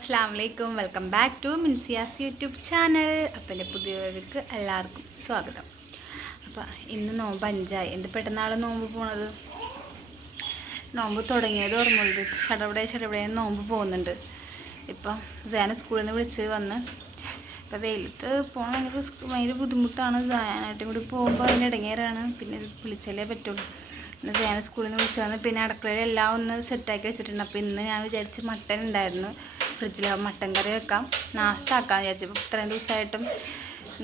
അസ്സാം വലൈക്കും. Welcome back to മിൻസിയാസ് യൂട്യൂബ് ചാനൽ. അപ്പം എൻ്റെ പുതിയവർക്ക് എല്ലാവർക്കും സ്വാഗതം. അപ്പം ഇന്ന് നോമ്പ് 5 എന്ത് പെട്ടെന്നാണ് നോമ്പ് പോണത്. നോമ്പ് തുടങ്ങിയത് ഓർമ്മയുണ്ട്. ഷടവിടെ നോമ്പ് പോകുന്നുണ്ട്. ഇപ്പം ഞാൻ സ്കൂളിൽ നിന്ന് വിളിച്ച് വന്ന് ഇപ്പം വെയിലത്ത് പോകണം. ഭയങ്കര ബുദ്ധിമുട്ടാണ്. ഞാനായിട്ടും കൂടി പോകുമ്പോൾ അതിന് ഇടങ്ങേറാണ്. പിന്നെ വിളിച്ചാലേ പറ്റുള്ളൂ. ഇന്ന് ഞാൻ സ്കൂളിൽ നിന്ന് വിളിച്ച് വന്ന് പിന്നെ അടുക്കളയിൽ എല്ലാം ഒന്ന് സെറ്റാക്കി വെച്ചിട്ടുണ്ട്. അപ്പോൾ ഇന്ന് ഞാൻ വിചാരിച്ച് മട്ടൻ ഉണ്ടായിരുന്നു ഫ്രിഡ്ജിൽ, മട്ടൻ കറി വെക്കാം, നാസ്ത ആക്കാൻ വിചാരിച്ചപ്പോൾ ഇത്രയും ദിവസമായിട്ടും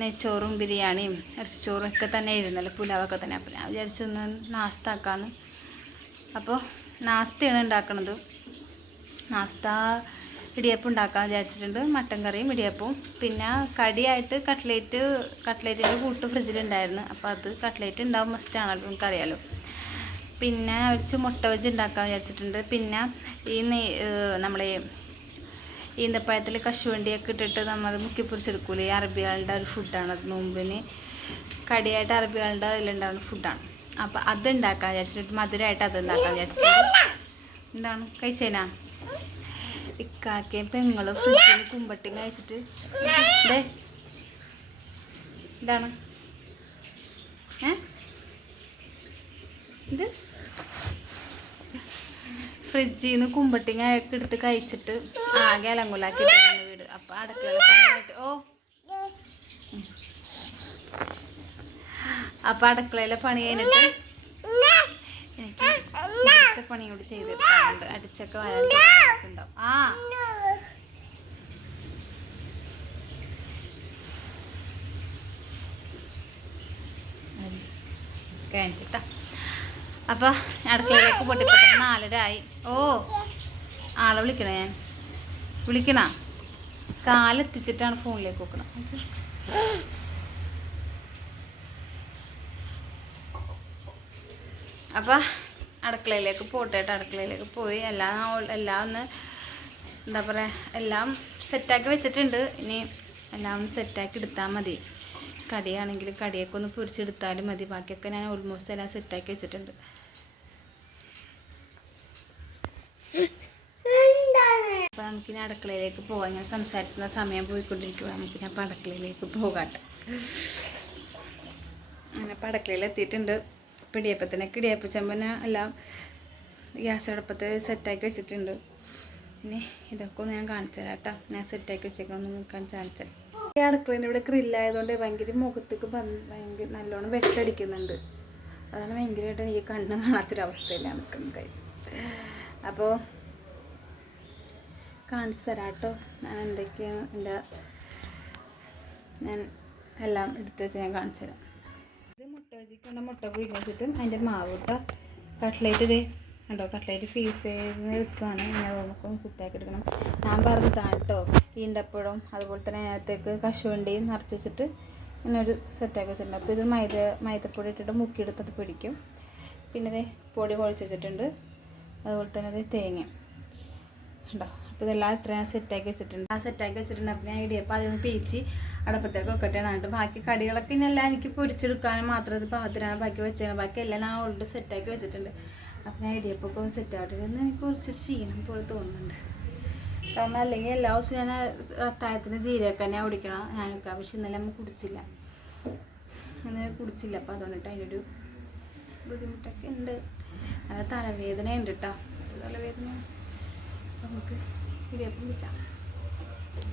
നെയ്ച്ചോറും ബിരിയാണിയും ഇറച്ചിച്ചോറും ഒക്കെ തന്നെ ആയിരുന്നല്ലോ, പുലാവൊക്കെ തന്നെ. അപ്പോൾ ഞാൻ വിചാരിച്ചൊന്ന് നാസ്ത ആക്കാമെന്ന്. അപ്പോൾ നാസ്തയാണ് ഉണ്ടാക്കണത്. നാസ്ത ഇടിയപ്പം ഉണ്ടാക്കാൻ വിചാരിച്ചിട്ടുണ്ട്. മട്ടൻ കറിയും ഇടിയപ്പവും. പിന്നെ കടിയായിട്ട് കട്ട്ലേറ്റിൻ്റെ കൂട്ട് ഫ്രിഡ്ജിലുണ്ടായിരുന്നു. അപ്പോൾ അത് കട്ട്ലേറ്റ് ഉണ്ടാവും, മസ്റ്റാണല്ലോ, നമുക്കറിയാമല്ലോ. പിന്നെ കുറച്ച് മുട്ട വെച്ച് ഉണ്ടാക്കാൻ വിചാരിച്ചിട്ടുണ്ട്. പിന്നെ നമ്മളെ ഈന്തപ്പഴത്തിൽ കശുവണ്ടിയൊക്കെ ഇട്ടിട്ട് നമ്മൾ മുക്കി പൊരിച്ചെടുക്കൂലേ, അറബികളുടെ ഒരു ഫുഡാണത്. നോമ്പിന് കടിയായിട്ട് അറബികളുടെ ഇതിലുണ്ടാകുന്ന ഫുഡാണ്. അപ്പോൾ അതുണ്ടാക്കാൻ വിചാരിച്ചിട്ട് മധുരമായിട്ട് അത് ഉണ്ടാക്കാൻ വിചാരിച്ചിട്ടുണ്ട്. എന്താണ് കഴിച്ചേനാ ഇക്കാക്കയും പെങ്ങളും ഫ്രിഡ്ജിൽ കുമ്പട്ടിയും കഴിച്ചിട്ട് ഇതാണ് ഇത് ഫ്രിഡ്ജിൽ നിന്ന് കുമ്പട്ടിങ്ങ എടുത്ത് കഴിച്ചിട്ട് ആകെ അലങ്കുലാക്കി വീട്. അപ്പം അടുക്കളയിലെ പണിയായിട്ട് അപ്പം അടുക്കളയിലെ പണി കഴിഞ്ഞിട്ട് എനിക്ക് ഇവിടുത്തെ പണി കൂടി ചെയ്തെടുക്കാറുണ്ട്. അടിച്ചൊക്കെ വരാനുണ്ടാവും. കഴിച്ചിട്ടാ. അപ്പോൾ അടുക്കളയിലേക്ക് പൊട്ടിപ്പൊട്ട 4:30 ആയി. ആളെ വിളിക്കണേ, ഞാൻ വിളിക്കണ കാലെത്തിച്ചിട്ടാണ് ഫോണിലേക്ക് വെക്കണം. അപ്പോൾ അടുക്കളയിലേക്ക് പോട്ടെട്ട് അടുക്കളയിലേക്ക് പോയി എല്ലാം ഒന്ന് എന്താ പറയുക, എല്ലാം സെറ്റാക്കി വെച്ചിട്ടുണ്ട്. ഇനി എല്ലാം ഒന്ന് സെറ്റാക്കി എടുത്താൽ മതി. കടിയാണെങ്കിൽ കടിയൊക്കെ ഒന്ന് പൊരിച്ചെടുത്താലും മതി. ബാക്കിയൊക്കെ ഞാൻ ഓൾമോസ്റ്റ് എല്ലാം സെറ്റാക്കി വെച്ചിട്ടുണ്ട്. അപ്പോൾ നമുക്കിനി അടുക്കളയിലേക്ക് പോകാം. ഇങ്ങനെ സംസാരിക്കുന്ന സമയം പോയിക്കൊണ്ടിരിക്കുക. നമുക്കിനി അപ്പോൾ അടുക്കളയിലേക്ക് പോകാട്ടെ. അങ്ങനെ അപ്പോൾ അടുക്കളയിൽ എത്തിയിട്ടുണ്ട്. ഇടിയപ്പത്തിനൊക്കെ ഇടിയപ്പച്ചമ്പന എല്ലാം ഗ്യാസ് അടുപ്പത്ത് സെറ്റാക്കി വെച്ചിട്ടുണ്ട്. ഇനി ഇതൊക്കെ ഒന്ന് ഞാൻ കാണിച്ചു തരാം കേട്ടോ. ഞാൻ സെറ്റാക്കി വെച്ചേക്കണമെന്ന് കാണിച്ചു തരാം. ഈ അടുക്കളേൻ്റെ ഇവിടെ ഗ്രില്ലായതുകൊണ്ട് ഭയങ്കര മുഖത്തേക്ക് ഭയങ്കര നല്ലോണം വെട്ടടിക്കുന്നുണ്ട്. അതാണ് ഭയങ്കരമായിട്ട് എനിക്ക് കണ്ണ് കാണാത്തൊരവസ്ഥയിലാണ് നിൽക്കുന്നത്. അപ്പോൾ കാണിച്ചു തരാം കേട്ടോ. ഞാൻ എന്തൊക്കെയാണ് ഞാൻ എല്ലാം എടുത്ത് വെച്ച് ഞാൻ കാണിച്ചു തരാം. ഇത് മുട്ട വെച്ചിട്ടുണ്ട്. മുട്ട പുഴുങ്ങി വെച്ചിട്ടും അതിൻ്റെ മാവ് കേട്ടോ. കട്ട്ലേറ്റ് ഇതേ കണ്ടോ, കട്ട്ലേറ്റ് പീസ് എടുത്താണ്. ഞാൻ നമുക്ക് സെറ്റാക്കി എടുക്കണം. ഞാൻ പറഞ്ഞതാണ് കേട്ടോ. ഈന്തപ്പഴം അതുപോലെ തന്നെ അതിനകത്തേക്ക് കശുവണ്ടിയും നിറച്ച് വെച്ചിട്ട് ഇങ്ങനെ ഒരു സെറ്റാക്കി വെച്ചിട്ടുണ്ട്. അപ്പോൾ ഇത് മൈദപ്പൊടി ഇട്ടിട്ട് മുക്കിയെടുത്തത് പിടിക്കും. പിന്നെ ഇത് പൊടി കുഴച്ച് വെച്ചിട്ടുണ്ട്. അതുപോലെ തന്നെ ഇത് തേങ്ങ കണ്ടോ. അപ്പോൾ ഇതെല്ലാം ഇത്രയും സെറ്റാക്കി വെച്ചിട്ടുണ്ട്. സെറ്റാക്കി വെച്ചിട്ടുണ്ട്. അപ്പോൾ ഞാൻ ഇടിയപ്പോൾ അതിന് പീച്ച് അടപ്പത്തേക്ക് വെക്കട്ടെയാണ്. എന്നിട്ട് ബാക്കി കടികളൊക്കെ ഇന്നെല്ലാം എനിക്ക് പൊരിച്ചെടുക്കാനും മാത്രം ഇത് പാത്രമാണ് ബാക്കി വെച്ചാൽ. ബാക്കി എല്ലാം ഞാൻ ഓൾറെഡി സെറ്റാക്കി വെച്ചിട്ടുണ്ട്. അപ്പം ഞാൻ ഇടിയപ്പൊക്കെ സെറ്റാക്കിയിട്ടെന്ന് എനിക്ക് കുറച്ചൊരു ക്ഷീണം പോലെ തോന്നുന്നുണ്ട്. കാരണം അല്ലെങ്കിൽ എല്ലാ ദിവസവും ഞാൻ അത്താഴത്തിന് ജീരക തന്നെ കുടിക്കണം ഞാനൊക്കെ. പക്ഷെ ഇന്നലെ നമ്മൾ കുടിച്ചില്ല. അപ്പം അതുകൊണ്ടിട്ട് അതിനൊരു ബുദ്ധിമുട്ടൊക്കെ ഉണ്ട്. അത് തലവേദന ഉണ്ട് കേട്ടോ. തലവേദന നമുക്ക് ഇടിയപ്പം പിച്ചാം.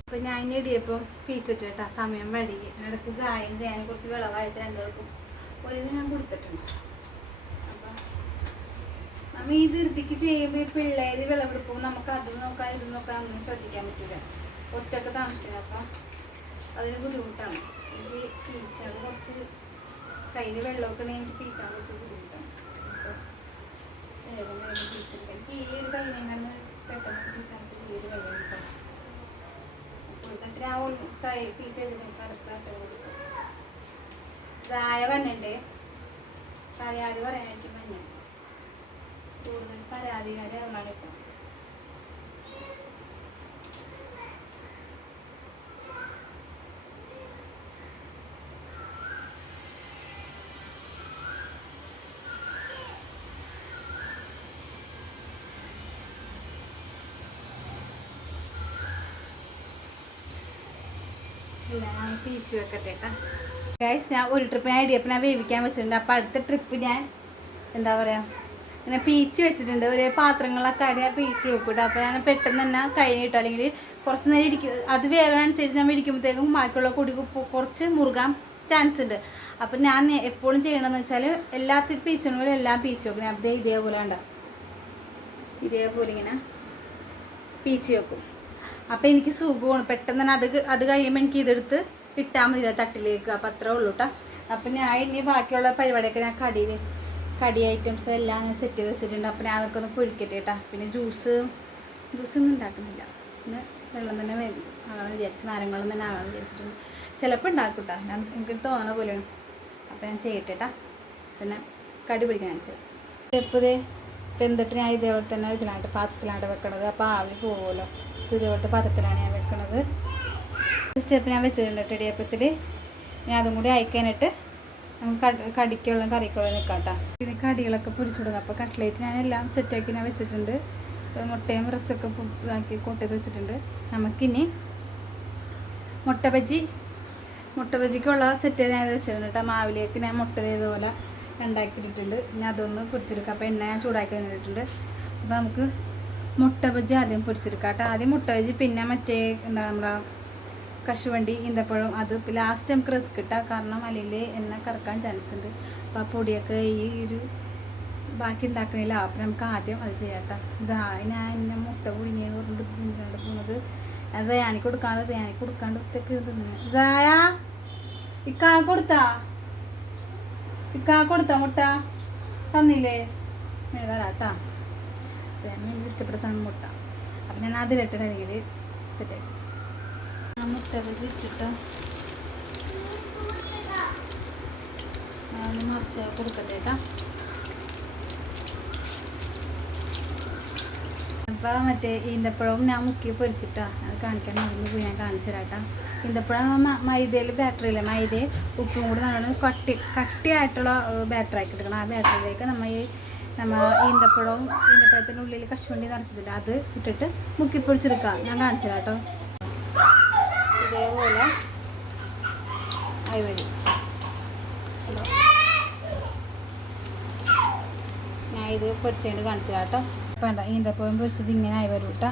അപ്പം ഞാൻ ഇനി ഇടിയപ്പം പീച്ചിട്ട് കേട്ടോ. സമയം വഴുകി ഇടയ്ക്ക് ചായയും തേനും കുറച്ച് വിളവായിട്ട് രണ്ടുപേർക്കും ഒരു ഇത് ഞാൻ കൊടുത്തിട്ടുണ്ട്. അപ്പം ഈ ധൃതിക്ക് ചെയ്യുമ്പോൾ ഈ പിള്ളേർ വിളവെടുക്കുമ്പോൾ നമുക്ക് അത് നോക്കാൻ ഇത് നോക്കാൻ ഒന്നും ശ്രദ്ധിക്കാൻ പറ്റില്ല. ഒറ്റക്ക് താമസിക്കുന്നത്. അപ്പം അതൊരു ബുദ്ധിമുട്ടാണ്. എനിക്ക് പീച്ചാൽ കുറച്ച് കയ്യിൽ വെള്ളമൊക്കെ എനിക്ക് പീച്ചാൻ കുറച്ച് ബുദ്ധിമുട്ടാണ്. അപ്പോൾ വേഗം പീച്ചെടുക്കാം. എനിക്ക് ഈ ഒരു കയ്യിലാണ് പെട്ടെന്ന് പീച്ചായിട്ട് ഈ ഒരു വെള്ളം കിട്ടാം. അപ്പോൾ എന്നിട്ട് ഞാൻ കൈ പീച്ച് വെച്ചിട്ട് അടുത്തായിട്ട് കൊടുക്കും. ചായ വന്നിട്ടേ പരാതി പറയാനായിട്ട് മഞ്ഞ കൂടുതൽ പരാതിക്കാരെ അവളാണ് ഇപ്പം. ഇല്ല, ഞാൻ പീച്ച് വെക്കട്ടെ കേട്ടോ ഗൈസ്. ഞാൻ ഒരു ട്രിപ്പ് ഐഡിയപ്പം ഞാൻ വേവിക്കാൻ വെച്ചിട്ടുണ്ട്. അപ്പോൾ അടുത്ത ട്രിപ്പ് ഞാൻ എന്താ പറയുക ഇങ്ങനെ പീച്ച് വെച്ചിട്ടുണ്ട്. ഒരു പാത്രങ്ങളൊക്കെ അടി പീച്ച് വെക്കൂട്ടോ. അപ്പോൾ ഞാൻ പെട്ടെന്ന് തന്നെ കഴിഞ്ഞിട്ടോ, അല്ലെങ്കിൽ കുറച്ച് നേരം ഇരിക്കും. അത് വേഗമനുസരിച്ച് നമ്മൾ ഇരിക്കുമ്പോഴത്തേക്കും ബാക്കിയുള്ള പൊടി കുറച്ച് മുറുകാൻ ചാൻസ് ഉണ്ട്. അപ്പം ഞാൻ എപ്പോഴും ചെയ്യണമെന്ന് വെച്ചാൽ എല്ലാത്തിനും പീച്ചിനും എല്ലാം പീച്ച് വെക്കും. ഞാൻ ഇതേപോലെ ഉണ്ടാവും, ഇതേപോലെ ഇങ്ങനെ പീച്ച് വെക്കും. അപ്പം എനിക്ക് സുഖമാണ്. പെട്ടെന്ന് തന്നെ അത് കഴിയുമ്പോൾ എനിക്ക് ഇതെടുത്ത് ഇട്ടാൽ മതി തട്ടിലേക്ക്. അപ്പം അത്രേ ഉള്ളൂ കേട്ടോ. അപ്പം ഞാൻ ഇനി ബാക്കിയുള്ള പരിപാടിയൊക്കെ ഞാൻ കടി ഐറ്റംസ് എല്ലാം ഞാൻ സെറ്റ് ചെയ്ത് വെച്ചിട്ടുണ്ട്. അപ്പം ഞാൻ അതൊക്കെ ഒന്ന് പൊഴിക്കട്ടെ കേട്ടോ. പിന്നെ ജ്യൂസൊന്നും ഉണ്ടാക്കുന്നില്ല, പിന്നെ വെള്ളം തന്നെ ആകാമെന്ന് വിചാരിച്ചു, നാരങ്ങളും തന്നെ ആകാമെന്ന് വിചാരിച്ചിട്ടുണ്ട്. ചിലപ്പോൾ ഉണ്ടാക്കും കേട്ടോ, ഞാൻ എനിക്ക് തോന്നണ പോലെയാണ്. അപ്പം ഞാൻ ചെയ്യട്ടെ കേട്ടോ. പിന്നെ കടി പിടിക്കാൻ വെച്ചത് എപ്പോഴേ വെന്തിട്ട് ഞാൻ ഇതേപോലെ തന്നെ ഇതിലാണ്ട് പാത്രത്തിലാണ് വെക്കണത്. അപ്പോൾ ആവി പോകുമല്ലോ. ഇതേപോലത്തെ പാത്രത്തിലാണ് ഞാൻ വെക്കണത്. സ്റ്റെപ്പ് ഞാൻ വെച്ചിട്ടുണ്ട് ഇടിയപ്പത്തിൽ. ഞാൻ അതും കൂടി അയക്കാനായിട്ട് നമുക്ക് കടിക്കുള്ള കറിക്കുള്ള നിൽക്കാം കേട്ടോ. പിന്നെ കടികളൊക്കെ പൊരിച്ചു കൊടുക്കാം. അപ്പോൾ കട്ട്ലേറ്റ് ഞാൻ എല്ലാം സെറ്റാക്കി ഞാൻ വെച്ചിട്ടുണ്ട്. മുട്ടയും റസ്ക്കൊക്കെ ഇതാക്കി കൊട്ടയിൽ വെച്ചിട്ടുണ്ട്. നമുക്കിനി മുട്ട ബജിക്കുള്ള സെറ്റ് ചെയ്ത് ഞാൻ വെച്ചിട്ടുണ്ട് കേട്ടോ. മാവിലേക്ക് ഞാൻ മുട്ട ഇതുപോലെ ഉണ്ടാക്കിയിട്ടുണ്ട്. പിന്നെ അതൊന്ന് പൊരിച്ചെടുക്കാം. അപ്പോൾ എണ്ണ ഞാൻ ചൂടാക്കി ഇട്ടിട്ടുണ്ട്. അപ്പോൾ നമുക്ക് മുട്ട ബജി ആദ്യം പൊരിച്ചെടുക്കാം കേട്ടോ. ആദ്യം മുട്ട ബജി, പിന്നെ മറ്റേ എന്താ നമ്മുടെ കശുവണ്ടി ഈന്തപ്പഴം, അത് ലാസ്റ്റ് നമുക്ക് റിസ്ക് കിട്ടാം. കാരണം അല്ലെങ്കിൽ എണ്ണ കറക്കാൻ ചാൻസ് ഉണ്ട്. അപ്പോൾ ആ പൊടിയൊക്കെ ഈ ഒരു ബാക്കി ഉണ്ടാക്കണില്ല. അപ്പം നമുക്ക് ആദ്യം അത് ചെയ്യാം കേട്ടോ. ഞാൻ എന്നെ മുട്ട പുഴുങ്ങിയത് പറഞ്ഞിട്ട് പോകുന്നത് സയാനിക്ക് കൊടുക്കാണ്ട് ഒറ്റക്ക് തിന്നു. സയ ഇക്കാ കൊടുത്താ മുട്ട തന്നില്ലേ? തരാട്ടാ. എനിക്ക് ഇഷ്ടപ്പെട്ട സാധനം മുട്ട. അപ്പം ഞാൻ അതിലിട്ട് കഴുകിൽ സെറ്റാക്കി മുട്ട വെച്ചിട്ട് മറിച്ച് കൊടുക്കട്ടെ കേട്ടോ. അപ്പോൾ മറ്റേ ഈന്തപ്പഴവും ഞാൻ മുക്കി പൊരിച്ചിട്ടാ അത് കാണിക്കാൻ മറന്നു പോയി. ഞാൻ കാണിച്ചു തരാട്ടാ. ഈന്തപ്പഴം മൈദയിൽ ബാറ്ററിയില്ല, മൈദയും ഉപ്പും കൂടി നല്ലോണം കട്ടിയായിട്ടുള്ള ബാറ്ററി ആക്കി എടുക്കണം. ആ ബാറ്ററിയിലേക്ക് നമ്മൾ ഈന്തപ്പഴത്തിൻ്റെ ഉള്ളിൽ കശുവണ്ടി നിറച്ചിട്ടില്ല, അത് ഇട്ടിട്ട് മുക്കി പൊരിച്ചെടുക്കാം. ഞാൻ കാണിച്ചു തരാട്ടോ. ഇതേപോലെ അയവരി ഞാൻ ഇത് പൊരിച്ചുകൊണ്ട് കാണിച്ചു കേട്ടോ. വേണ്ട, ഈന്തപ്പഴം പൊരിച്ചത് ഇങ്ങനെ ആയി വരും കേട്ടോ.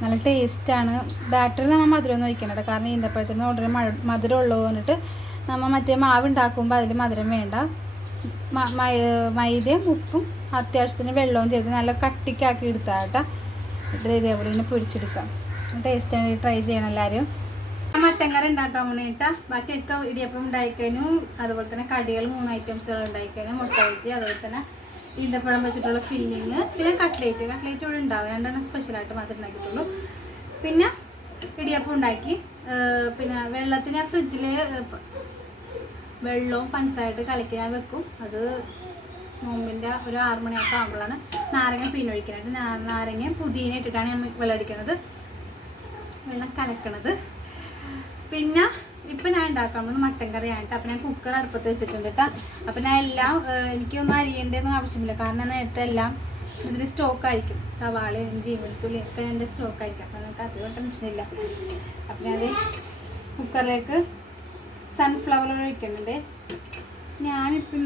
നല്ല ടേസ്റ്റാണ്. ബാറ്ററി നമ്മൾ മധുരമൊന്നും ഒഴിക്കണം കേട്ടോ. കാരണം ഈന്തപ്പഴത്തിന് ഓൾറെഡി മധുരം ഉള്ളത് കൊണ്ടിട്ട് നമ്മൾ മറ്റേ മാവ് ഉണ്ടാക്കുമ്പോൾ അതിൽ മധുരം വേണ്ട. മൈദയും ഉപ്പും അത്യാവശ്യത്തിന് വെള്ളവും ചേർത്ത് നല്ല കട്ടിക്കാക്കി എടുത്താൽ കേട്ടോ. ഇതേപോലെ ഇങ്ങനെ പൊരിച്ചെടുക്കാം. ടേസ്റ്റാണ്. ട്രൈ ചെയ്യണം എല്ലാവരും. മട്ടൻ കറി ഉണ്ടാക്കാൻ വേണ്ടിയിട്ടാ. ബാക്കിയൊക്കെ ഇടിയപ്പം ഉണ്ടായിക്കഴിഞ്ഞു. അതുപോലെ തന്നെ കടികൾ 3 ഐറ്റംസുകൾ ഉണ്ടായിക്കഴിഞ്ഞു. മുട്ട വെച്ച്, അതുപോലെ തന്നെ ഈന്തപ്പഴം വെച്ചിട്ടുള്ള ഫില്ലിങ്, പിന്നെ കട്ട്ലേറ്റ് ഇവിടെ ഉണ്ടാവും. 2 സ്പെഷ്യലായിട്ട് മാത്രമേ ഉണ്ടാക്കിയിട്ടുള്ളൂ. പിന്നെ ഇടിയപ്പം ഉണ്ടാക്കി. പിന്നെ വെള്ളത്തിന് ഫ്രിഡ്ജിൽ വെള്ളവും പഞ്ചസാരയിട്ട് കലക്കി ഞാൻ വെക്കും. അത് നോമ്പിൻ്റെ ഒരു 6 മണിയൊക്കെ ആകുമ്പോഴാണ് നാരങ്ങ പിഴിഞ്ഞൊഴിക്കാനായിട്ട്. നാരങ്ങ പുതിന ഇട്ടിട്ടാണ് ഞാൻ വെള്ളം അടിക്കണത്, വെള്ളം കലക്കണത്. പിന്നെ ഇപ്പം ഞാൻ ഉണ്ടാക്കാൻ പോകുന്നത് മട്ടൻ കറിയാണ് കേട്ടോ. അപ്പം ഞാൻ കുക്കർ അടുപ്പത്ത് വെച്ചിട്ടുണ്ട് കേട്ടോ. അപ്പം ഞാൻ എല്ലാം എനിക്കൊന്നും അരിയേണ്ടതൊന്നും ആവശ്യമില്ല. കാരണം നേരത്തെ എല്ലാം ഇതിൽ സ്റ്റോക്കായിരിക്കും. സവാള, ഇഞ്ചി, വെളുത്തുള്ളി ഒക്കെ എൻ്റെ സ്റ്റോക്കായിരിക്കും. അപ്പം നമുക്ക് അതുകൊണ്ട് ടെൻഷനില്ല. അപ്പം ഞാൻ കുക്കറിലേക്ക് സൺഫ്ലവർ ഒഴിക്കുന്നുണ്ട്. ഞാനിപ്പം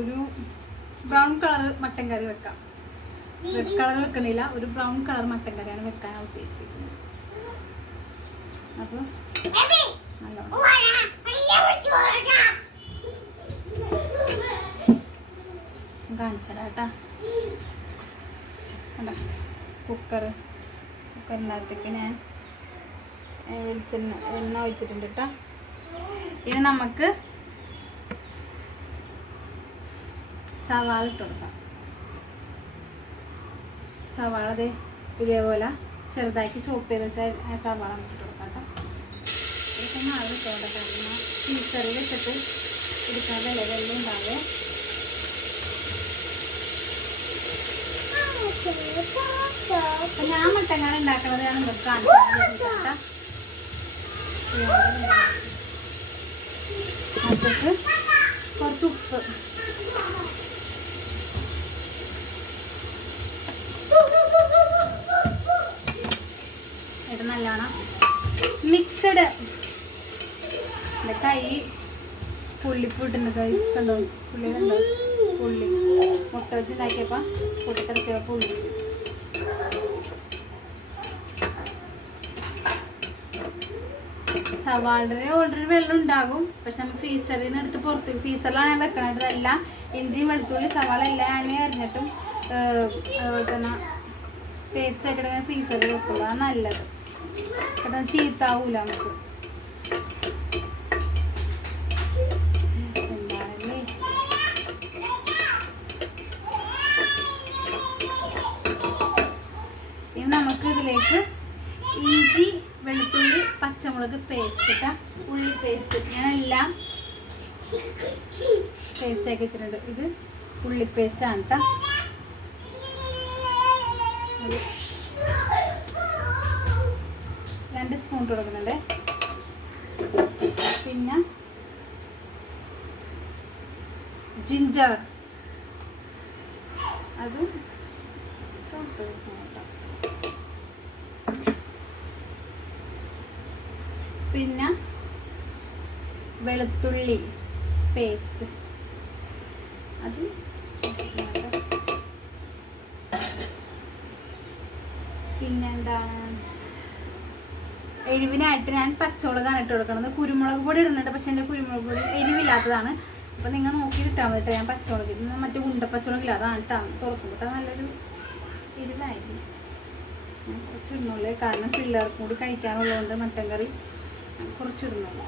ഒരു ബ്രൗൺ കളർ മട്ടൻ കറി വെക്കാം. റെഡ് കളർ വെക്കണില്ല, ഒരു ബ്രൗൺ കളർ മട്ടൻ കറിയാണ് വെക്കാനാണ് ഉദ്ദേശിച്ചിരിക്കുന്നത്. അപ്പോൾ കാണിച്ചടാ. കുക്കറിനകത്തേക്ക് ഞാൻ എണ്ണ ഒഴിച്ചിട്ടുണ്ട് കേട്ടോ. ഇനി നമുക്ക് സവാള ഇട്ട് കൊടുക്കാം. സവാള ഇതേപോലെ ചെറുതാക്കി ചോപ്പ് ചെയ്ത് വെച്ചാൽ സവാള ഇട്ട് കൊടുക്കാം കേട്ടോ. ഇതൊക്കെ മാറി ഇട്ടോട്ടെ. കാരണം ചീക്കറി വെച്ചിട്ട് എടുക്കാൻ വെള്ളം ഉണ്ടാവേ. ഞാൻ മട്ടങ്ങാൻ ഉണ്ടാക്കണത് ഞാൻ നിങ്ങൾക്ക് കാണിച്ചിട്ട് അതിലേക്ക് കുറച്ച് ഉപ്പ്, ഇത് നല്ലോണം മിക്സഡ് എൻ്റെ കൈ പുള്ളിപ്പൂട്ടുണ്ട് കൈ കണ്ടോ, പുള്ളിയിലുണ്ടോ പുള്ളി മുട്ട വെച്ച് ഉണ്ടാക്കിയപ്പോൾ പൊട്ടിത്തെറിച്ച പുള്ളി. സവാളിന് ഓൾറെഡി വെള്ളം ഉണ്ടാകും, പക്ഷെ നമ്മൾ ഫ്രീസറിൽ നിന്ന് എടുത്ത് പുറത്ത് ഫ്രീസറിലാണ് ഞാൻ വെക്കണത്. എല്ലാം ഇഞ്ചിയും വെളുത്തുള്ളി സവാള എല്ലാം ഞാൻ അരിഞ്ഞിട്ടും അതുപോലെ തന്നെ പേസ്റ്റ് ആക്കിയിട്ട് ഞാൻ ഫ്രീസറിൽ വെക്കുള്ളൂ. അതാണ് നല്ലത്, പെട്ടെന്ന് ചീത്താവൂല നമുക്ക്. എന്താണല്ലേ ഇനി നമുക്ക് ഇതിലേക്ക് ഇഞ്ചി വെളുത്തുള്ളി പച്ചമുളക് പേസ്റ്റ് ഇട്ടാ ഉള്ളി പേസ്റ്റ് ഞാനെല്ലാം പേസ്റ്റ് ആക്കി വെച്ചിട്ടുണ്ട്. ഇത് ഉള്ളി പേസ്റ്റാണ് കേട്ടോ. 2 സ്പൂൺ കൊടുക്കുന്നുണ്ട്. പിന്നെ ജിഞ്ചർ അതും പിന്നെ വെളുത്തുള്ളി പേസ്റ്റ് അത് പിന്നെ എന്താണ് എരിവിനായിട്ട് ഞാൻ പച്ചമുളകാണ് ഇട്ട് കൊടുക്കുന്നത്. കുരുമുളക് പൊടി ഇടുന്നുണ്ട്, പക്ഷെ എൻ്റെ കുരുമുളക് പൊടി എരിവില്ലാത്തതാണ്. അപ്പം നിങ്ങൾ നോക്കി ഇട്ടാൽ മതി. ഞാൻ പച്ചമുളക് മറ്റേ ഉണ്ട പച്ചമുളകില്ല, അതാണ് ഇട്ടാൽ തുറക്കുമ്പോൾ നല്ലൊരു എരിവായിരുന്നു. കുറച്ച് ഇടുന്നുള്ളൂ, കാരണം പിള്ളേർക്കും കൂടി കഴിക്കാനുള്ളതുകൊണ്ട് മട്ടൻ കറി കുറച്ചിടുന്നുള്ളൂ.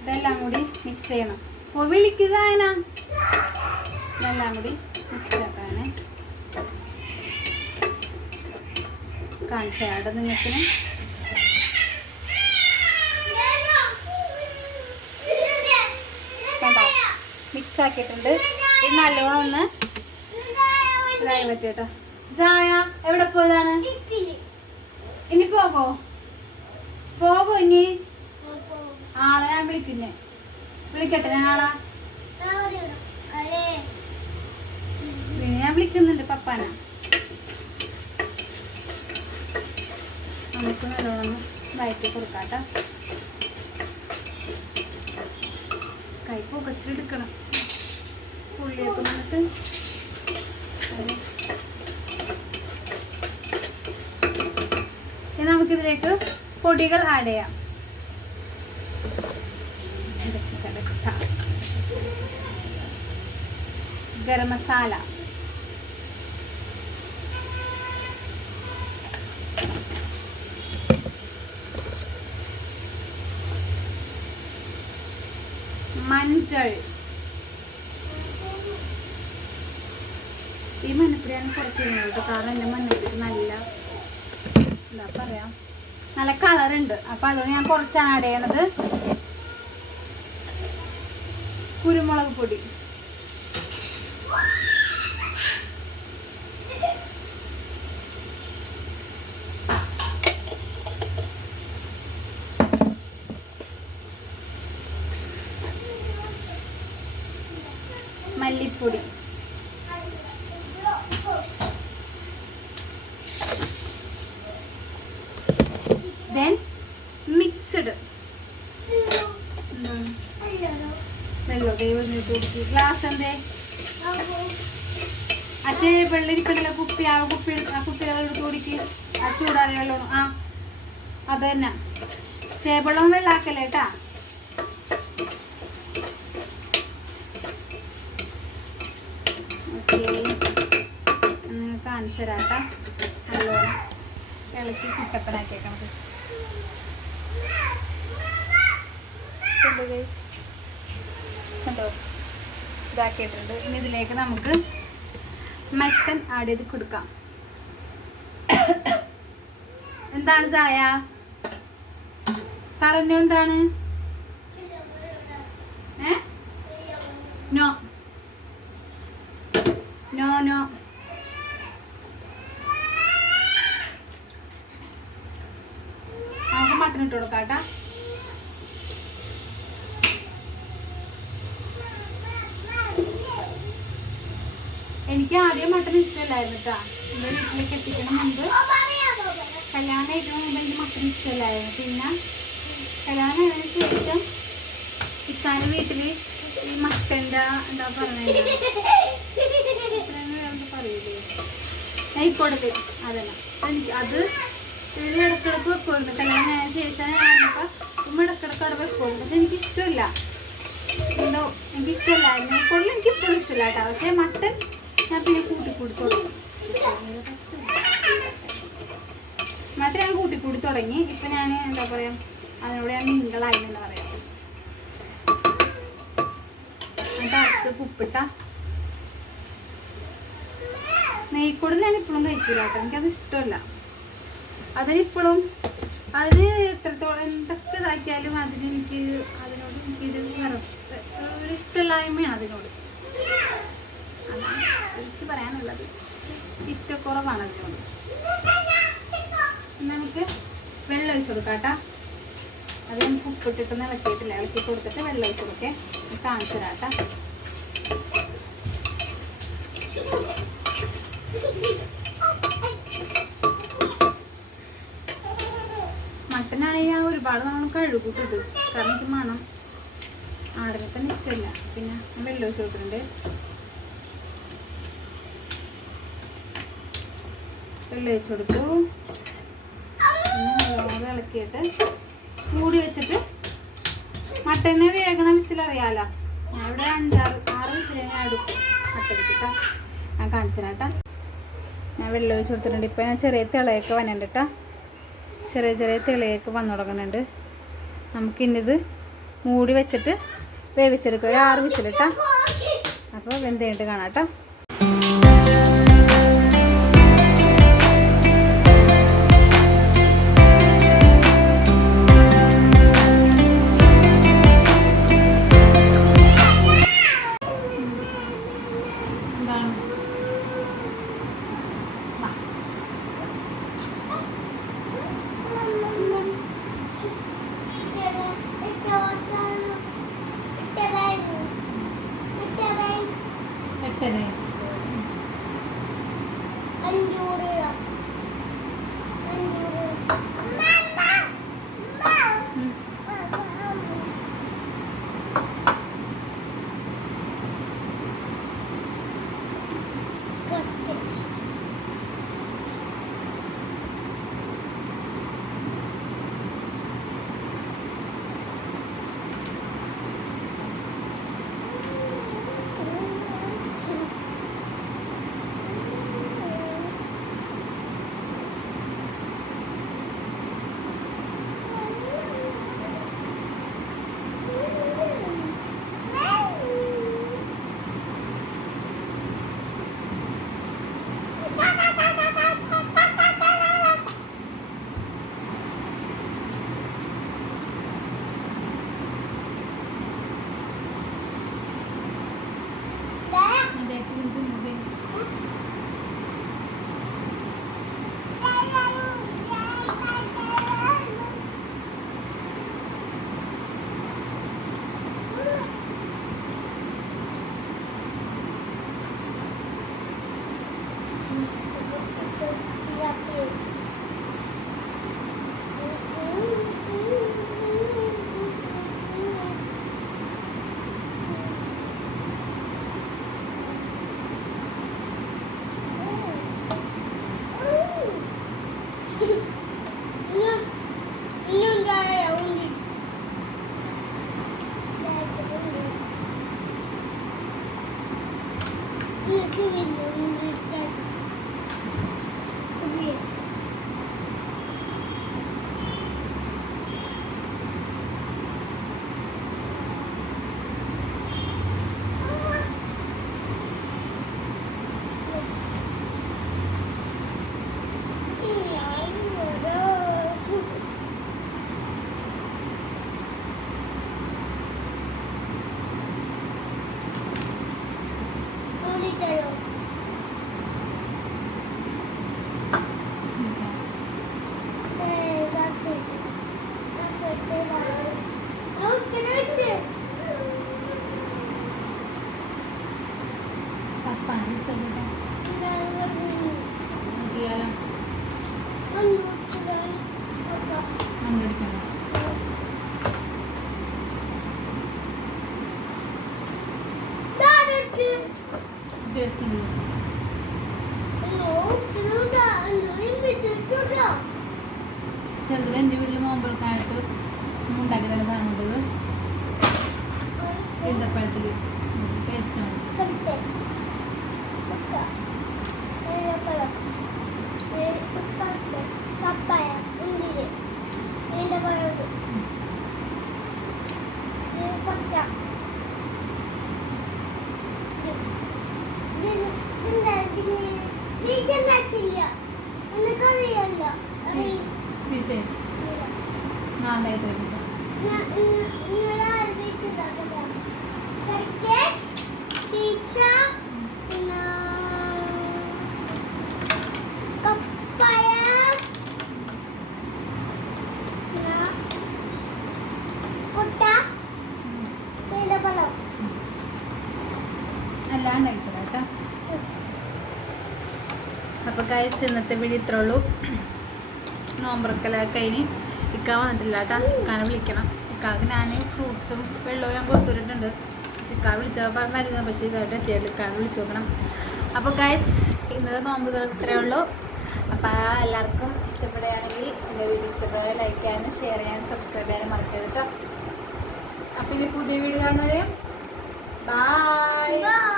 ഇതെല്ലാം കൂടി മിക്സ് ചെയ്യണം. അപ്പോൾ വിളിക്കുക ഇതെല്ലാം കൂടി മിക്സ് ആക്കാനേ കാണിച്ചാട് നിങ്ങൾക്ക്. കണ്ടോ മിക്സ് ആക്കിയിട്ടുണ്ട്. ഇത് നല്ലോണം ഒന്ന് ഇതായി പറ്റിട്ടോ. ചായ എവിടെ പോയതാണ്? ഇനി പോകോ ഇനി ആളെ ഞാൻ വിളിക്കട്ടെ. ഞാൻ ആളാ ഞാൻ വിളിക്കുന്നുണ്ട് പപ്പാന. നമുക്ക് നല്ലോണം വയറ്റി കൊടുക്കാട്ടോ. കൈ പുകച്ചെടുക്കണം. ഉള്ളിയൊക്കെ വന്നിട്ട് നമുക്കിതിലേക്ക് പൊടികൾ ആഡ് ചെയ്യാം. ഗരം മസാല, മഞ്ഞൾ, ഈ മഞ്ഞപ്പൊടിയാണ് കുറച്ച് ഇടുന്നത് കേട്ടോ. കാരണം എൻ്റെ മഞ്ഞപ്പൊടി നല്ല എന്താ പറയാ നല്ല കളറുണ്ട്. അപ്പം അതുകൊണ്ട് ഞാൻ കുറച്ചാണ് ആഡ് ചെയ്യണത്. കുരുമുളക് പൊടി, മല്ലിപ്പൊടി, then mixed വെള്ളം ഗ്ലാസ് എന്തേ അച്ഛ വെള്ളിരിക്കണ്ടല്ലോ കുപ്പി. ആ കുപ്പിയുടെ എടുത്ത് കുടിക്ക്. ആ ചൂടാറിയ വെള്ളം. ആ അത് തന്നെ. ചേവെള്ളം വെള്ളാക്കല്ലേ കേട്ടാ. ഓക്കെ കാണിച്ചു തരാട്ടാ. നല്ലോണം ഇളക്കി കുട്ടപ്പനാക്കിയേക്കണത്. കണ്ടോ ഇതാക്കിയിട്ടുണ്ട്. ഇനി ഇതിലേക്ക് നമുക്ക് മട്ടൻ ആഡ് ചെയ്ത് കൊടുക്കാം. എന്താണ് ചായ പറഞ്ഞു? എന്താണ്? നോ നോ നോ നമുക്ക് മട്ടൻ ഇട്ട് കൊടുക്കാട്ടാ. എനിക്ക് ആദ്യം മട്ടൻ ഇഷ്ടമല്ലായിരുന്നു കേട്ടാ. എൻ്റെ വീട്ടിലേക്ക് എത്തിക്കണം മുമ്പ്, കല്യാണം കഴിക്കണം മുമ്പ് എനിക്ക് അത്ര ഇഷ്ടമല്ലായിരുന്നു. പിന്നെ കല്യാണം അതിന് ശേഷം ഇക്കാൻ്റെ വീട്ടിൽ ഈ മട്ടൻ്റെ എന്താ പറയുന്നത് പറയില്ലേ നെയ്ക്കൊടല് അതെല്ലാം എനിക്ക് അത് ഇതിൽ ഇടക്കിടക്ക് വെക്കുമായിരുന്നു. കല്യാണം അതിന് ശേഷം ഞാനിപ്പോൾ ഇടക്കിടക്ക് അവിടെ വെക്കുമായിരുന്നു. പക്ഷെ എനിക്കിഷ്ടമില്ല, എന്തോ എനിക്കിഷ്ടമല്ലായിരുന്നു. നെയ്ക്കൊടൽ എനിക്ക് ഇപ്പോഴും ഇഷ്ടമില്ല കേട്ടോ. പക്ഷേ മട്ടൻ ഞാൻ പിന്നെ കൂട്ടിക്കൂടി തുടങ്ങി. മട്ടൻ ഞാൻ കൂട്ടിക്കൂടി തുടങ്ങി. ഇപ്പം ഞാൻ എന്താ പറയുക അതിനോട് ഞാൻ മിങ്കിളായി എന്ന് പറയാം. എന്നിട്ട് അടുത്ത് ഉപ്പിട്ട നെയ്ക്കൊടൽ ഞാൻ ഇപ്പോഴും കഴിക്കില്ല കേട്ടോ. എനിക്കത് ഇഷ്ടമല്ല. അതിനിപ്പോഴും അതിന് എത്രത്തോളം എന്തൊക്കെ ഇതാക്കിയാലും അതിനോട് എനിക്കൊരു ഒരു ഇഷ്ടമില്ലായ്മയാണ് അതിനോട്. അതാണ് വിളിച്ച് പറയാനുള്ളത്. ഇഷ്ടക്കുറവാണ് അതിനോട്. നമുക്ക് വെള്ളം ഒഴിച്ച് കൊടുക്കാം കേട്ടോ. അത് നമുക്ക് ഉപ്പിട്ടിട്ടൊന്നും ഇളക്കിയിട്ടില്ല. ഇളക്കി കൊടുത്തിട്ട് വെള്ളം ഒഴിച്ച് കൊടുക്കേ. കാണിച്ചു തരാം കേട്ടോ. മട്ടനാണെങ്കിൽ ഞാൻ ഒരുപാട് നമ്മൾ കഴുകൂട്ടത്. കാരണം എനിക്ക് മണം ആടിനെ തന്നെ ഇഷ്ടമില്ല. പിന്നെ വെള്ളം ഒഴിച്ച് കൊടുക്കുന്നുണ്ട്. വെള്ളം ഒഴിച്ച് കൊടുത്തു. പിന്നെ ഇളക്കിയിട്ട് മൂടി വെച്ചിട്ട് മട്ടനെ വേഗണ വിസിലറിയാലോ. ഞാൻ ഇവിടെ 5-6 വിസിലെ ഞാൻ എടുക്കും മട്ടെടുത്തിട്ടാ. ഞാൻ കാണിച്ചു തരാം കേട്ടോ. ഞാൻ വെള്ളം ഒഴിച്ച് കൊടുത്തിട്ടുണ്ട്. ഇപ്പം ഞാൻ ചെറിയ തിളയൊക്കെ വന്നിട്ടുണ്ട് കേട്ടോ. ചെറിയ തിളയൊക്കെ വന്നു തുടങ്ങുന്നുണ്ട്. നമുക്കിന്നിത് മൂടി വെച്ചിട്ട് വേവിച്ചെടുക്കുക. ഒരു 6 വിസിലിട്ടാ. അപ്പോൾ വെന്ത് കഴിഞ്ഞിട്ട് കാണാം കേട്ടോ. ചെറുതിൽ എൻ്റെ വീട്ടിൽ നോമ്പെടുക്കാനായിട്ട് ഉണ്ടാക്കി തന്നെ സാധനമുണ്ടത് ഈന്തപ്പഴത്തിൽ ടേസ്റ്റാണ്. പിസേ നാലായിട്ട് പിസ എല്ലാം ഉണ്ടായിട്ടില്ല കേട്ടോ. അപ്പോൾ ഗൈസ് ഇന്നത്തെ വീഡിയോ ഇത്രേ ഉള്ളൂ. നോമ്പറക്കലൊക്കെ കഴിഞ്ഞ് ഇക്ക വന്നിട്ടില്ല കേട്ടോ. ഇക്കാനെ വിളിക്കണം. ഇക്കാക്ക് ഞാൻ ഫ്രൂട്ട്സും വെള്ളവും ഞാൻ കൊടുത്തിട്ടുണ്ട്. പക്ഷെ ഇക്ക വിളിച്ചപ്പോൾ മരുന്ന് പക്ഷേ ഇതായിട്ട് എത്തിയായിട്ട് ഇക്കാനെ വിളിച്ചു നോക്കണം. അപ്പോൾ ഗൈസ് ഇന്നത്തെ നോമ്പ് ഇത്രേ ഉള്ളൂ. അപ്പോൾ എല്ലാവർക്കും ഇഷ്ടപ്പെടുകയാണെങ്കിൽ എൻ്റെ വീഡിയോ ഇഷ്ടപ്പെടുക ലൈക്ക് ചെയ്യാനും ഷെയർ ചെയ്യാനും സബ്സ്ക്രൈബ് ചെയ്യാനും മറക്കരുത് കേട്ടോ. അപ്പോൾ ഇനി പുതിയ വീഡിയോ കാണുന്നവരെയും ബൈ.